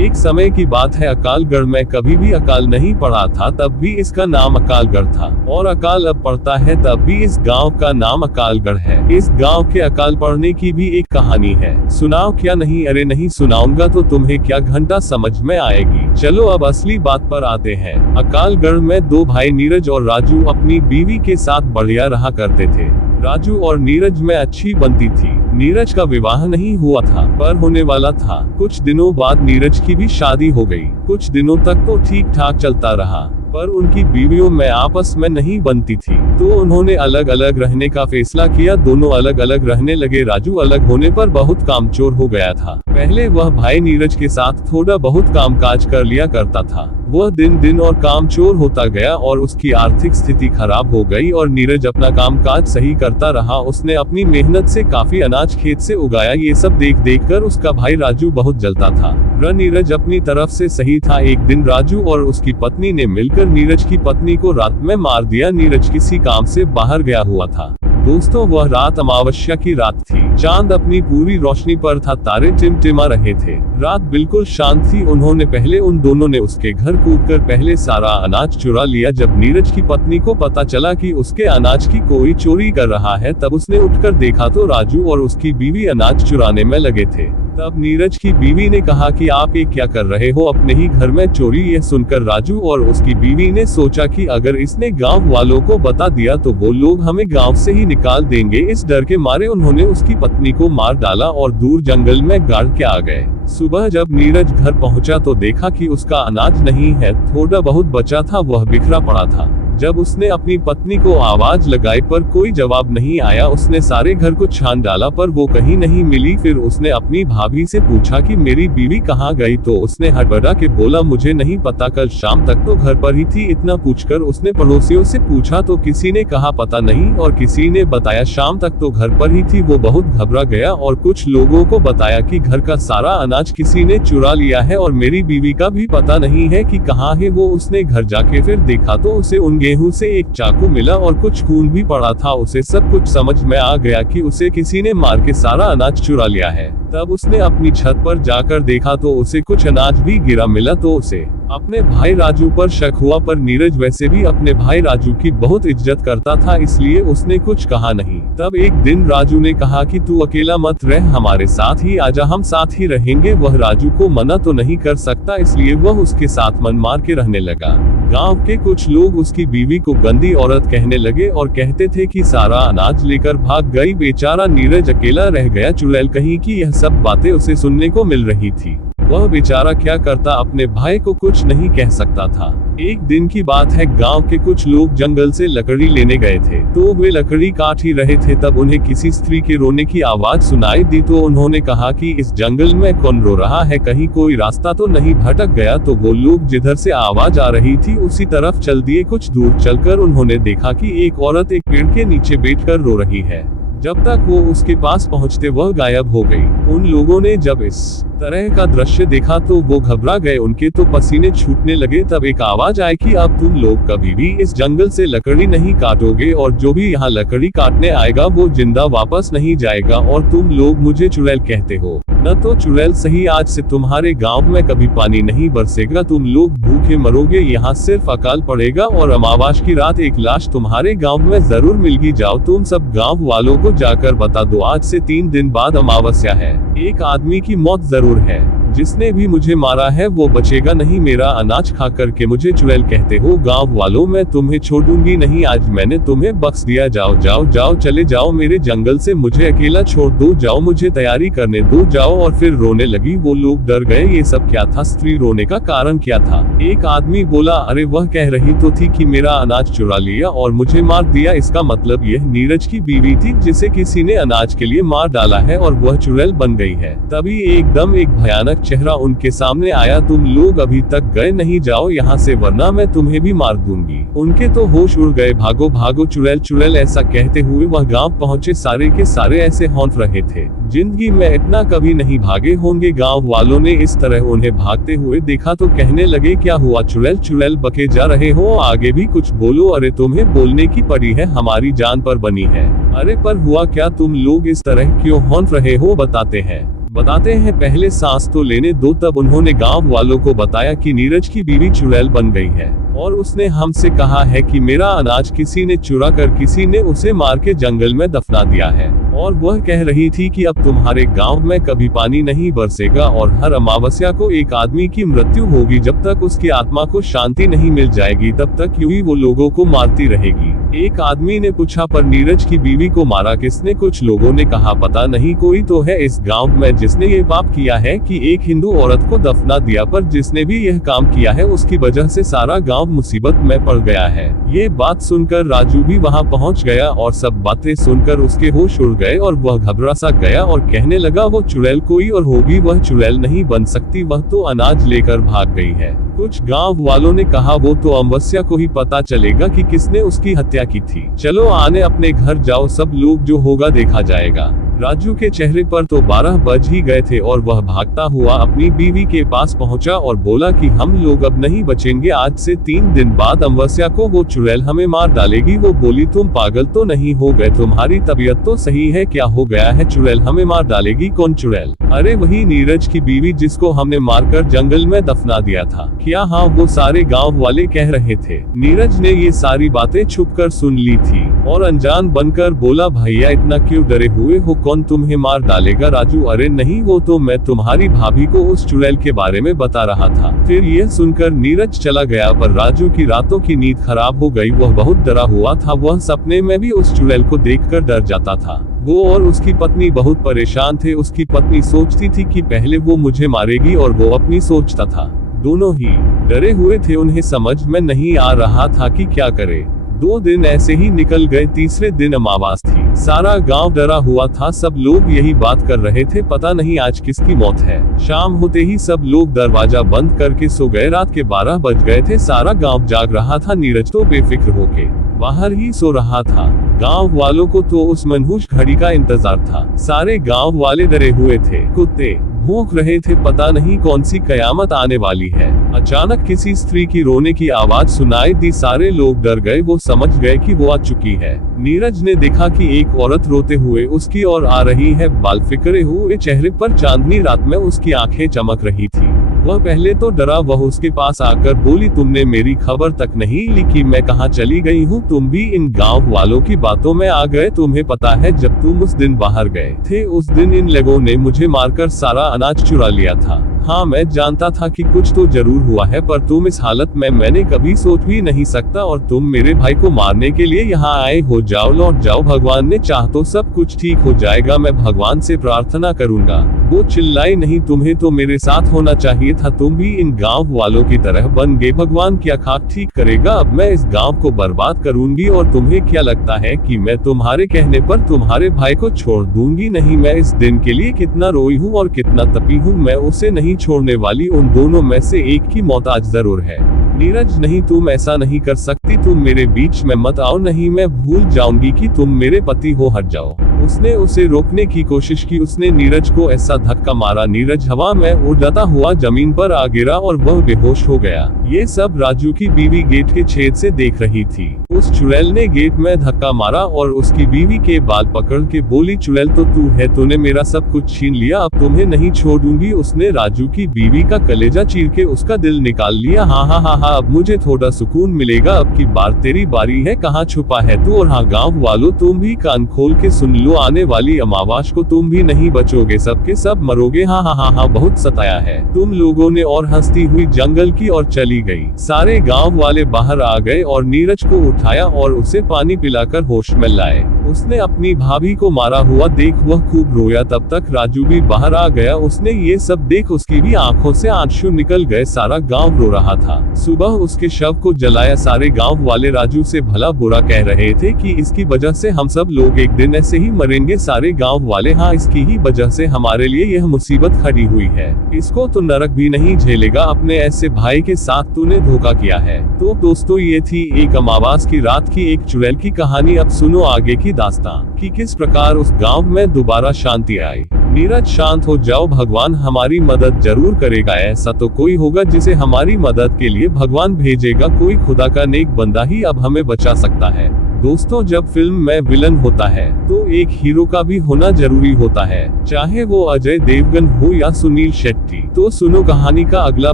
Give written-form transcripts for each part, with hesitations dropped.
एक समय की बात है, अकालगढ़ में कभी भी अकाल नहीं पड़ा था, तब भी इसका नाम अकालगढ़ था, और अकाल अब पड़ता है तब भी इस गांव का नाम अकालगढ़ है। इस गांव के अकाल पड़ने की भी एक कहानी है, सुनाओ क्या? नहीं, अरे नहीं सुनाऊंगा तो तुम्हें क्या घंटा समझ में आएगी। चलो अब असली बात पर आते हैं। अकालगढ़ में दो भाई नीरज और राजू अपनी बीवी के साथ बढ़िया रहा करते थे। राजू और नीरज में अच्छी बनती थी। नीरज का विवाह नहीं हुआ था, पर होने वाला था। कुछ दिनों बाद नीरज की भी शादी हो गई। कुछ दिनों तक तो ठीक ठाक चलता रहा, पर उनकी बीवियों में आपस में नहीं बनती थी, तो उन्होंने अलग अलग रहने का फैसला किया। दोनों अलग अलग रहने लगे। राजू अलग होने पर बहुत कामचोर हो गया था। पहले वह भाई नीरज के साथ थोड़ा बहुत कामकाज कर लिया करता था। वह दिन दिन और कामचोर होता गया और उसकी आर्थिक स्थिति खराब हो गई और नीरज अपना कामकाज सही करता रहा। उसने अपनी मेहनत से काफी अनाज खेत से उगाया। ये सब देख देख कर उसका भाई राजू बहुत जलता था। नीरज अपनी तरफ से सही था। एक दिन राजू और उसकी पत्नी ने मिलकर नीरज की पत्नी को रात में मार दिया। नीरज किसी काम से बाहर गया हुआ था। दोस्तों, वह रात अमावस्या की रात थी। चांद अपनी पूरी रोशनी पर था, तारे टिमटिमा रहे थे। रात बिल्कुल शांत थी। उन्होंने पहले उन दोनों ने उसके घर कूदकर पहले सारा अनाज चुरा लिया। जब नीरज की पत्नी को पता चला कि उसके अनाज की कोई चोरी कर रहा है, तब उसने उठकर देखा तो राजू और उसकी बीवी अनाज चुराने में लगे थे। तब नीरज की बीवी ने कहा कि आप ये क्या कर रहे हो, अपने ही घर में चोरी? यह सुनकर राजू और उसकी बीवी ने सोचा कि अगर इसने गांव वालों को बता दिया तो वो लोग हमें गांव से ही निकाल देंगे। इस डर के मारे उन्होंने उसकी पत्नी को मार डाला और दूर जंगल में गाड़ के आ गए। सुबह जब नीरज घर पहुंचा तो देखा कि उसका अनाज नहीं है, थोड़ा बहुत बचा था वह बिखरा पड़ा था। जब उसने अपनी पत्नी को आवाज लगाई पर कोई जवाब नहीं आया। उसने सारे घर को छान डाला पर वो कहीं नहीं मिली। फिर उसने अपनी भाभी से पूछा कि मेरी बीवी कहाँ गई, तो उसने हड़बड़ा के बोला मुझे नहीं पता, कल शाम तक तो घर पर ही थी। इतना पूछकर उसने पड़ोसियों से पूछा तो किसी ने कहा पता नहीं, और किसी ने बताया शाम तक तो घर पर ही थी। वो बहुत घबरा गया और कुछ लोगों को बताया कि घर का सारा अनाज किसी ने चुरा लिया है और मेरी बीवी का भी पता नहीं है कि कहाँ है वो। उसने घर जाके फिर देखा तो उसे उन गेहूं से एक चाकू मिला और कुछ खून भी पड़ा था। उसे सब कुछ समझ में आ गया कि उसे किसी ने मार के सारा अनाज चुरा लिया है। तब उसने अपनी छत पर जाकर देखा तो उसे कुछ अनाज भी गिरा मिला। तो उसे अपने भाई राजू पर शक हुआ, पर नीरज वैसे भी अपने भाई राजू की बहुत इज्जत करता था, इसलिए उसने कुछ कहा नहीं। तब एक दिन राजू ने कहा कि तू अकेला मत रह, हमारे साथ ही आजा, हम साथ ही रहेंगे। वह राजू को मना तो नहीं कर सकता, इसलिए वह उसके साथ मन मार के रहने लगा। गांव के कुछ लोग उसकी बीवी को गंदी औरत कहने लगे और कहते थे कि सारा अनाज लेकर भाग गई, बेचारा नीरज अकेला रह गया। चुड़ैल कहीं की यह सब बातें उसे सुनने को मिल रही थी। वह बेचारा क्या करता, अपने भाई को कुछ नहीं कह सकता था। एक दिन की बात है, गांव के कुछ लोग जंगल से लकड़ी लेने गए थे, तो वे लकड़ी काट ही रहे थे। तब उन्हें किसी स्त्री के रोने की आवाज सुनाई दी, तो उन्होंने कहा कि इस जंगल में कौन रो रहा है, कहीं कोई रास्ता तो नहीं भटक गया। तो वो लोग जिधर से आवाज आ रही थी उसी तरफ चल दिए। कुछ दूर चलकर उन्होंने देखा कि एक औरत एक पेड़ के नीचे बैठकर रो रही है। जब तक वो उसके पास पहुंचते वह गायब हो गई। उन लोगों ने जब इस तरह का दृश्य देखा तो वो घबरा गए, उनके तो पसीने छूटने लगे। तब एक आवाज आई कि अब तुम लोग कभी भी इस जंगल से लकड़ी नहीं काटोगे, और जो भी यहाँ लकड़ी काटने आएगा वो जिंदा वापस नहीं जाएगा। और तुम लोग मुझे चुड़ैल कहते हो, न तो चुड़ैल सही, आज से तुम्हारे गांव में कभी पानी नहीं बरसेगा, तुम लोग भूखे मरोगे, यहाँ सिर्फ अकाल पड़ेगा और अमावस्या की रात एक लाश तुम्हारे गांव में जरूर मिलेगी। जाओ तुम सब गांव वालों को जाकर बता दो, आज से 3 दिन बाद अमावस्या है, एक आदमी की मौत जरूर है, जिसने भी मुझे मारा है वो बचेगा नहीं। मेरा अनाज खा करके मुझे चुड़ैल कहते हो, गांव वालों मैं तुम्हें छोड़ूंगी नहीं, आज मैंने तुम्हें बख्श दिया। जाओ जाओ जाओ, चले जाओ मेरे जंगल से, मुझे अकेला छोड़ दो, जाओ मुझे तैयारी करने दो, जाओ। और फिर रोने लगी। वो लोग डर गए, ये सब क्या था, स्त्री रोने का कारण क्या था? एक आदमी बोला, अरे वह कह रही तो थी कि मेरा अनाज चुरा लिया और मुझे मार दिया, इसका मतलब यह नीरज की बीवी थी जिसे किसी ने अनाज के लिए मार डाला है और वह चुड़ैल बन गई है। तभी एकदम एक भयानक चेहरा उनके सामने आया, तुम लोग अभी तक गए नहीं, जाओ यहाँ से वरना मैं तुम्हें भी मार दूंगी। उनके तो होश उड़ गए, भागो भागो चुड़ैल चुड़ैल, ऐसा कहते हुए वह गांव पहुंचे। सारे के सारे ऐसे हौंफ रहे थे, जिंदगी में इतना कभी नहीं भागे होंगे। गांव वालों ने इस तरह उन्हें भागते हुए देखा तो कहने लगे, क्या हुआ चुड़ैल चुड़ैल बके जा रहे हो, आगे भी कुछ बोलो। अरे तुम्हें बोलने की पड़ी है, हमारी जान पर बनी है। अरे पर हुआ क्या, तुम लोग इस तरह क्यों हौंफ रहे हो, बताते हैं। बताते हैं पहले सांस तो लेने दो। तब उन्होंने गांव वालों को बताया कि नीरज की बीवी चुड़ैल बन गई है और उसने हमसे कहा है कि मेरा अनाज किसी ने चुरा कर किसी ने उसे मार के जंगल में दफना दिया है। और वह कह रही थी कि अब तुम्हारे गांव में कभी पानी नहीं बरसेगा और हर अमावस्या को एक आदमी की मृत्यु होगी। जब तक उसकी आत्मा को शांति नहीं मिल जाएगी तब तक यूं ही वो लोगों को मारती रहेगी। एक आदमी ने पूछा, पर नीरज की बीवी को मारा किसने? कुछ लोगों ने कहा, पता नहीं, कोई तो है इस गांव में जिसने ये पाप किया है कि एक हिंदू औरत को दफना दिया। पर जिसने भी यह काम किया है उसकी वजह से सारा गांव मुसीबत में पड़ गया है। ये बात सुनकर राजू भी वहां पहुंच गया और सब बातें सुनकर उसके होश उड़ गए और वह घबरा सा गया और कहने लगा, वो चुड़ैल कोई और होगी, वह चुड़ैल नहीं बन सकती, वह तो अनाज लेकर भाग गई है। कुछ गांव वालों ने कहा, वो तो अमावस्या को ही पता चलेगा कि किसने उसकी हत्या की थी। चलो आने अपने घर जाओ, सब लोग जो होगा देखा जाएगा। राजू के चेहरे पर तो 12 बज ही गए थे और वह भागता हुआ अपनी बीवी के पास पहुंचा और बोला कि हम लोग अब नहीं बचेंगे, आज से 3 दिन बाद अमावस्या को वो चुड़ैल हमें मार डालेगी। वो बोली, तुम पागल तो नहीं हो गए? तुम्हारी तबीयत तो सही है, क्या हो गया है? चुड़ैल हमें मार डालेगी? कौन चुड़ैल? अरे वही नीरज की बीवी जिसको हमने मारकर जंगल में दफना दिया था। क्या? हाँ, वो सारे गांव वाले कह रहे थे। नीरज ने ये सारी बातें छुपकर सुन ली थी और अनजान बनकर बोला, भैया इतना क्यों डरे हुए हो? कौन तुम्हें मार डालेगा? राजू, अरे नहीं, वो तो मैं तुम्हारी भाभी को उस चुड़ैल के बारे में बता रहा था। फिर यह सुनकर नीरज चला गया, पर राजू की रातों की नींद खराब हो गई। वह बहुत डरा हुआ था, वह सपने में भी उस चुड़ैल को देखकर डर जाता था। वो और उसकी पत्नी बहुत परेशान थे। उसकी पत्नी सोचती थी कि पहले वो मुझे मारेगी और वो अपनी सोचता था। दोनों ही डरे हुए थे, उन्हें समझ में नहीं आ रहा था कि क्या करे। 2 दिन ऐसे ही निकल गए। तीसरे दिन अमावस थी, सारा गांव डरा हुआ था। सब लोग यही बात कर रहे थे, पता नहीं आज किसकी मौत है। शाम होते ही सब लोग दरवाजा बंद करके सो गए। रात के 12 बज गए थे, सारा गांव जाग रहा था। नीरज तो बेफिक्र होके बाहर ही सो रहा था। गांव वालों को तो उस मनहूस घड़ी का इंतजार था। सारे गांव वाले डरे हुए थे। कुत्ते भौंक रहे थे, पता नहीं कौन सी कयामत आने वाली है। अचानक किसी स्त्री की रोने की आवाज सुनाई दी। सारे लोग डर गए, वो समझ गए कि वो आ चुकी है। नीरज ने देखा कि एक औरत रोते हुए उसकी ओर आ रही है। बाल फिकरे हुए चेहरे पर चांदनी रात में उसकी आंखें चमक रही थी। वह पहले तो डरा। वह उसके पास आकर बोली, तुमने मेरी खबर तक नहीं ली कि मैं कहाँ चली गई हूँ? तुम भी इन गांव वालों की बातों में आ गए। तुम्हें पता है जब तुम उस दिन बाहर गए थे, उस दिन इन लोगों ने मुझे मारकर सारा अनाज चुरा लिया था। हाँ, मैं जानता था कि कुछ तो जरूर हुआ है, पर तुम इस हालत में मैंने कभी सोच भी नहीं सकता और तुम मेरे भाई को मारने के लिए यहाँ आए हो। जाओ, लौट जाओ, भगवान ने चाहा तो सब कुछ ठीक हो जाएगा। मैं भगवान से प्रार्थना करूंगा। वो चिल्लाई, नहीं, तुम्हें तो मेरे साथ होना चाहिए था। तुम भी इन गांव वालों की तरह बन गए। भगवान क्या खाक ठीक करेगा? अब मैं इस गांव को बर्बाद करूंगी। और तुम्हें क्या लगता है कि मैं तुम्हारे कहने पर तुम्हारे भाई को छोड़ दूंगी? नहीं, मैं इस दिन के लिए कितना रोई हूँ और कितना तपी हूँ, मैं उसे नहीं छोड़ने वाली। उन दोनों में से एक की मौत आज जरूर है। नीरज, नहीं, तुम ऐसा नहीं कर सकती। तुम मेरे बीच में मत आओ, नहीं मैं भूल जाऊंगी कि तुम मेरे पति हो, हट जाओ। उसने उसे रोकने की कोशिश की। उसने नीरज को ऐसा धक्का मारा, नीरज हवा में उड़ता हुआ जमीन पर आ गिरा और वह बेहोश हो गया। ये सब राजू की बीवी गेट के छेद से देख रही थी। उस चुड़ैल ने गेट में धक्का मारा और उसकी बीवी के बाल पकड़ के बोली, चुड़ैल तो तू है, तूने मेरा सब कुछ छीन लिया, अब तुम्हें नहीं छोड़ूंगी। उसने राजू की बीवी का कलेजा चीर के उसका दिल निकाल लिया। हाँ हाँ हाँ हाँ, अब मुझे थोड़ा सुकून मिलेगा। अब की बार तेरी बारी है, कहाँ छुपा है तू? और हाँ गांव वालों, तुम भी कान खोल के सुन लो, आने वाली अमावस को तुम भी नहीं बचोगे, सबके सब मरोगे। हाँ हाँ हाँ हाँ, बहुत सताया है तुम लोगों ने। और हंसती हुई जंगल की ओर चली गई। सारे गांव वाले बाहर आ गए और नीरज को उठाया और उसे पानी पिलाकर होश में लाए। उसने अपनी भाभी को मारा हुआ देख वह खूब रोया। तब तक राजू भी बाहर आ गया। उसने ये सब देख उसकी भी आंखों से आंसू निकल गए। सारा गांव रो रहा था। सुबह उसके शव को जलाया। सारे गांव वाले राजू से भला बुरा कह रहे थे कि इसकी वजह से हम सब लोग एक दिन ऐसे ही मरेंगे। सारे गांव वाले, हाँ इसकी ही वजह से हमारे लिए यह मुसीबत खड़ी हुई है। इसको तो नरक भी नहीं झेलेगा। अपने ऐसे भाई के साथ तूने धोखा किया है। तो दोस्तों, ये थी एक अमावस की रात की एक चुड़ैल की कहानी। अब सुनो आगे की दास्तां कि किस प्रकार उस गांव में दोबारा शांति आई। नीरज, शांत हो जाओ, भगवान हमारी मदद जरूर करेगा। ऐसा तो कोई होगा जिसे हमारी मदद के लिए भगवान भेजेगा। कोई खुदा का नेक बंदा ही अब हमें बचा सकता है। दोस्तों, जब फिल्म में विलन होता है तो एक हीरो का भी होना जरूरी होता है, चाहे वो अजय देवगन हो या सुनील शेट्टी। तो सुनो कहानी का अगला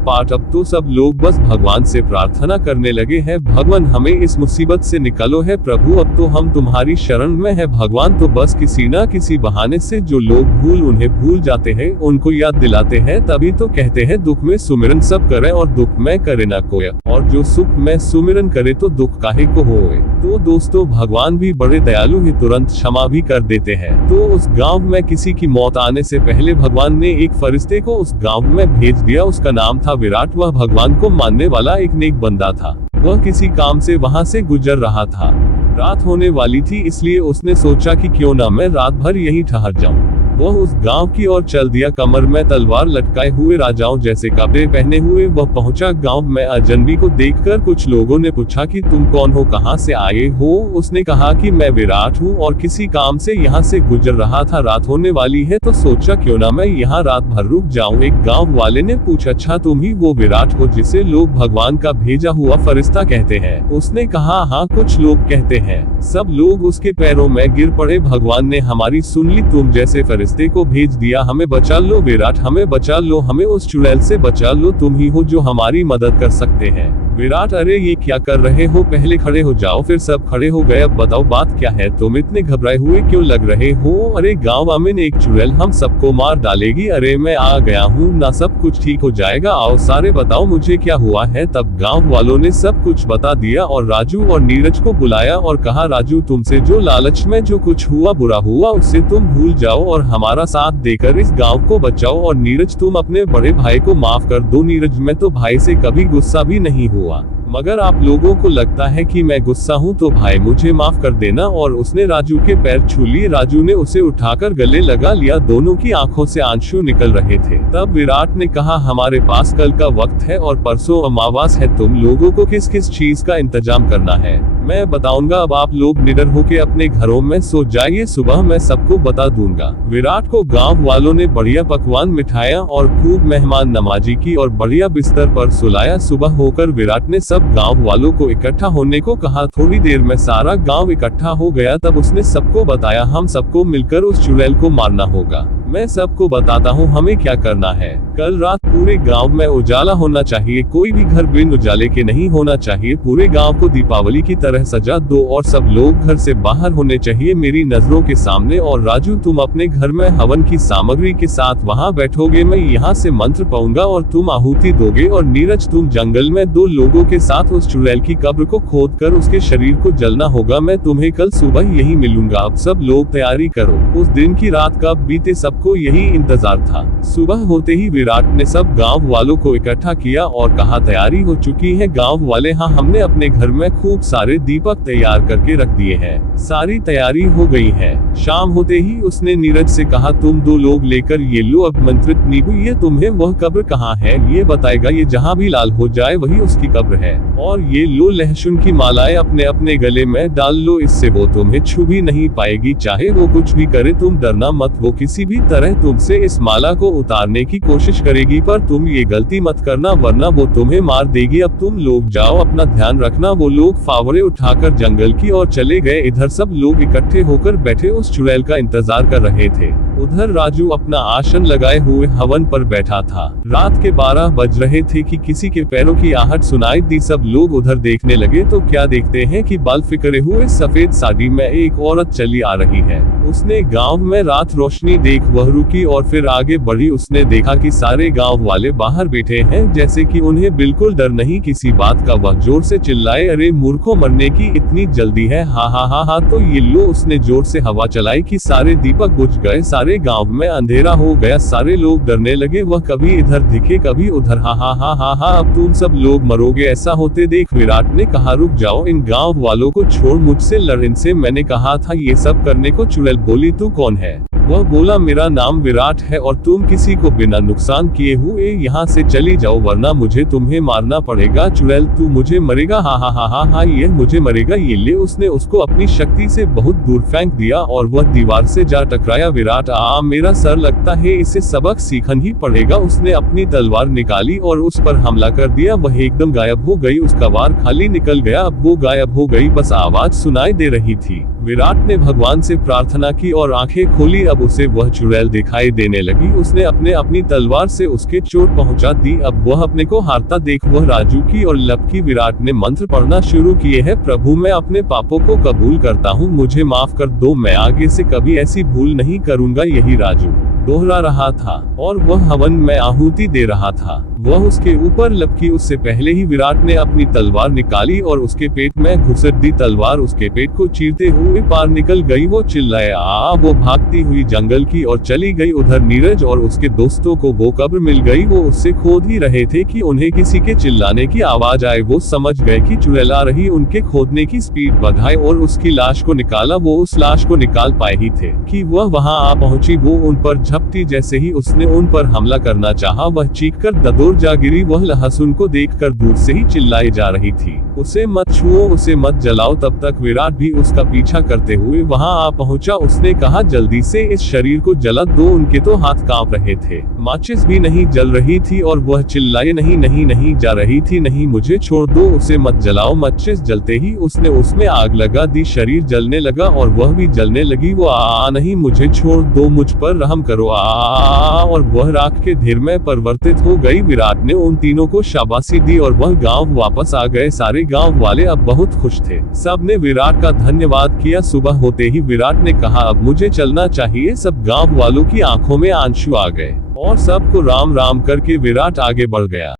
पार्ट। अब तो सब लोग बस भगवान से प्रार्थना करने लगे हैं, भगवान हमें इस मुसीबत से निकालो है प्रभु, अब तो हम तुम्हारी शरण में है भगवान। तो बस किसी न किसी बहाने से जो लोग उन्हें भूल जाते हैं उनको याद दिलाते हैं, तभी तो कहते हैं दुख में सुमिरन सब करे और दुख में करे न कोय, और जो सुख में सुमिरन करे तो दुख काहे को होए। तो दोस्तों, भगवान भी बड़े दयालु ही, तुरंत क्षमा भी कर देते हैं। तो उस गांव में किसी की मौत आने से पहले भगवान ने एक फरिश्ते को उस गांव में भेज दिया। उसका नाम था विराट। वह भगवान को मानने वाला एक नेक बंदा था। वह किसी काम से वहां से गुजर रहा था। रात होने वाली थी, इसलिए उसने सोचा कि क्यों ना मैं रात भर यहीं ठहर जाऊं। वह उस गांव की ओर चल दिया। कमर में तलवार लटकाए हुए, राजाओं जैसे कपड़े पहने हुए वह पहुंचा। गांव में अजनबी को देखकर कुछ लोगों ने पूछा कि तुम कौन हो, कहां से आए हो। उसने कहा कि मैं विराट हूं और किसी काम से यहां से गुजर रहा था। रात होने वाली है तो सोचा क्यों ना मैं यहां रात भर रुक जाऊं। एक गाँव वाले ने पूछा, अच्छा तुम ही वो विराट हो जिसे लोग भगवान का भेजा हुआ फरिश्ता कहते हैं। उसने कहा, हाँ कुछ लोग कहते हैं। सब लोग उसके पैरों में गिर पड़े। भगवान ने हमारी सुन ली, तुम जैसे फरिश्ते को भेज दिया, हमें बचा लो विराट, हमें बचा लो, हमें उस चुड़ैल से बचा लो, तुम ही हो जो हमारी मदद कर सकते हैं। विराट, अरे ये क्या कर रहे हो, पहले खड़े हो जाओ। फिर सब खड़े हो गए। अब बताओ बात क्या है, तुम इतने घबराए हुए क्यों लग रहे हो। अरे गांव में एक चुड़ैल हम सबको मार डालेगी। अरे मैं आ गया हूँ ना, सब कुछ ठीक हो जाएगा, आओ सारे बताओ मुझे क्या हुआ है। तब गांव वालों ने सब कुछ बता दिया और राजू और नीरज को बुलाया और कहा, राजू तुमसे जो लालच में जो कुछ हुआ बुरा हुआ उससे तुम भूल जाओ और हमारा साथ देकर इस गांव को बचाओ। और नीरज तुम अपने बड़े भाई को माफ कर दो। नीरज, मैं तो भाई से कभी गुस्सा भी नहीं हुआ, मगर आप लोगों को लगता है कि मैं गुस्सा हूं, तो भाई मुझे माफ कर देना। और उसने राजू के पैर छू लिए। राजू ने उसे उठाकर गले लगा लिया। दोनों की आंखों से आंसू निकल रहे थे। तब विराट ने कहा, हमारे पास कल का वक्त है और परसों अमावास है, तुम लोगों को किस किस चीज का इंतजाम करना है मैं बताऊंगा। अब आप लोग निडर होके अपने घरों में सो जाइए, सुबह मैं सबको बता दूंगा। विराट को गांव वालों ने बढ़िया पकवान मिठाया और खूब मेहमान नवाजी की और बढ़िया बिस्तर पर सुलाया। सुबह होकर विराट ने सब गांव वालों को इकट्ठा होने को कहा। थोड़ी देर में सारा गांव इकट्ठा हो गया। तब उसने सबको बताया, हम सबको मिलकर उस चुड़ैल को मारना होगा। मैं सबको बताता हूँ हमें क्या करना है। कल रात पूरे गांव में उजाला होना चाहिए, कोई भी घर बिन उजाले के नहीं होना चाहिए। पूरे गांव को दीपावली की तरह सजा दो और सब लोग घर से बाहर होने चाहिए मेरी नजरों के सामने। और राजू, तुम अपने घर में हवन की सामग्री के साथ वहां बैठोगे, मैं यहाँ से मंत्र पाऊंगा और तुम आहुति दोगे। और नीरज, तुम जंगल में 2 लोगों के साथ उस चुड़ैल की कब्र को खोदकर उसके शरीर को जलना होगा। मैं तुम्हें कल सुबह यही मिलूंगा। अब सब लोग तैयारी करो। उस दिन की रात कब बीते सबको यही इंतजार था। सुबह होते ही विराट ने सब गांव वालों को इकट्ठा किया और कहा, तैयारी हो चुकी है गांव वाले। हाँ, हमने अपने घर में खूब सारे दीपक तैयार करके रख दिए हैं, सारी तैयारी हो गई है। शाम होते ही उसने नीरज से कहा, तुम 2 लोग लेकर ये लो अब मंत्रित नींबू, ये तुम्हें वह कब्र कहाँ है ये बताएगा। ये जहाँ भी लाल हो जाए वही उसकी कब्र है। और ये लो लहसुन की मालाएं अपने अपने गले में डाल लो, इससे वो तुम्हें छू भी नहीं पाएगी। चाहे वो कुछ भी करे तुम डरना मत। वो किसी भी तरह तुमसे इस माला को उतारने की कोशिश करेगी, पर तुम ये गलती मत करना वरना वो तुम्हें मार देगी। अब तुम लोग जाओ, अपना ध्यान रखना। वो लोग फावड़े उठाकर जंगल की ओर चले गए। इधर सब लोग इकट्ठे होकर बैठे उस चुड़ैल का इंतजार कर रहे थे। उधर राजू अपना आसन लगाए हुए हवन पर बैठा था। रात के 12 बज रहे थे कि किसी के पैरों की आहट सुनाई दी। सब लोग उधर देखने लगे तो क्या देखते हैं कि बाल फिकरे हुए सफेद साड़ी में एक औरत चली आ रही है। उसने गांव में रात रोशनी देख वह रुकी और फिर आगे बढ़ी। उसने देखा कि सारे गांव वाले बाहर बैठे हैं, जैसे कि उन्हें बिल्कुल डर नहीं किसी बात का। वह जोर से चिल्लाए, अरे मूर्खों, मरने की इतनी जल्दी है। हा हा हा हा, तो ये लो। उसने जोर से हवा चलाई कि सारे दीपक बुझ गए। सारे गांव में अंधेरा हो गया। सारे लोग डरने लगे। वह कभी इधर दिखे कभी उधर। हा हा हा हा हा, अब तुम सब लोग मरोगे। ऐसा होते देख विराट ने कहा, रुक जाओ, इन गांव वालों को छोड़, मुझसे लड़। इनसे मैंने कहा था ये सब करने को। चुड़ैल बोली, तू कौन है? वह बोला, मेरा नाम विराट है और तुम किसी को बिना नुकसान परेशान किए हुए यहाँ से चली जाओ वरना मुझे तुम्हें मारना पड़ेगा। चुड़ैल तू मुझे मरेगा, हा हा हा हा हा, ये मुझे मरेगा, ये ले। उसने उसको अपनी शक्ति से बहुत दूर फेंक दिया और वह दीवार से जा टकराया। विराट, मेरा सर, लगता है इसे सबक सीखना ही पड़ेगा। उसने अपनी तलवार निकाली और उस पर हमला कर दिया। वह एकदम गायब हो गई, उसका वार खाली निकल गया। अब वो गायब हो गई, बस आवाज सुनाई दे रही थी। विराट ने भगवान से प्रार्थना की और आंखें खोली। अब उसे वह चुड़ैल दिखाई देने लगी। उसने अपनी तलवार से उसके चोट पहुंचा दी। अब वह अपने को हारता देख वह राजू की और लपकी। विराट ने मंत्र पढ़ना शुरू किए हैं। प्रभु, मैं अपने पापों को कबूल करता हूँ, मुझे माफ कर दो, मैं आगे से कभी ऐसी भूल नहीं करूंगा। यही राजू दोहरा रहा था और वह हवन में आहुति दे रहा था। वह उसके ऊपर लपकी। उससे पहले ही विराट ने अपनी तलवार निकाली और उसके पेट में घुसट दी। तलवार उसके पेट को चीरते हुए पार निकल गई। वो चिल्लाया। वो भागती हुई जंगल की और चली गई। उधर नीरज और उसके दोस्तों को वो कब्र मिल गई। वो उससे खोद ही रहे थे कि उन्हें किसी के चिल्लाने की आवाज आए। वो समझ गए कि चुड़ैल आ रही। उनके खोदने की स्पीड बढ़ाई और उसकी लाश को निकाला। वो उस लाश को निकाल पाए ही थे कि वह वहां आ पहुंची। वो उन पर झपटी। जैसे ही उसने उन पर हमला करना चाहा, वह चीखकर ददोर जा गिरी। वह लहसुन को देखकर दूर से ही चिल्लाई जा रही थी, उसे मत छुओ, उसे मत जलाओ। तब तक विराट भी उसका पीछा करते हुए वहां आ पहुंचा। उसने कहा, जल्दी से इस शरीर को जला दो। उनके तो हाथ कांप रहे थे, माचिस भी नहीं जल रही थी और वह चिल्लाए, नहीं नहीं नहीं जा रही थी, नहीं मुझे छोड़ दो, उसे मत जलाओ। माचिस जलते ही उसने उसमें आग लगा दी। शरीर जलने लगा और वह भी जलने लगी। वो नहीं, मुझे छोड़ दो, मुझ पर रहम करो, और वह राख के ढेर में परिवर्तित हो गई। विराट ने उन तीनों को शाबाशी दी और वह गांव वापस आ गए। सारे गांव वाले अब बहुत खुश थे। सब ने विराट का धन्यवाद किया। सुबह होते ही विराट ने कहा, अब मुझे चलना चाहिए। सब गांव वालों की आंखों में आंसू आ गए और सबको राम राम करके विराट आगे बढ़ गया।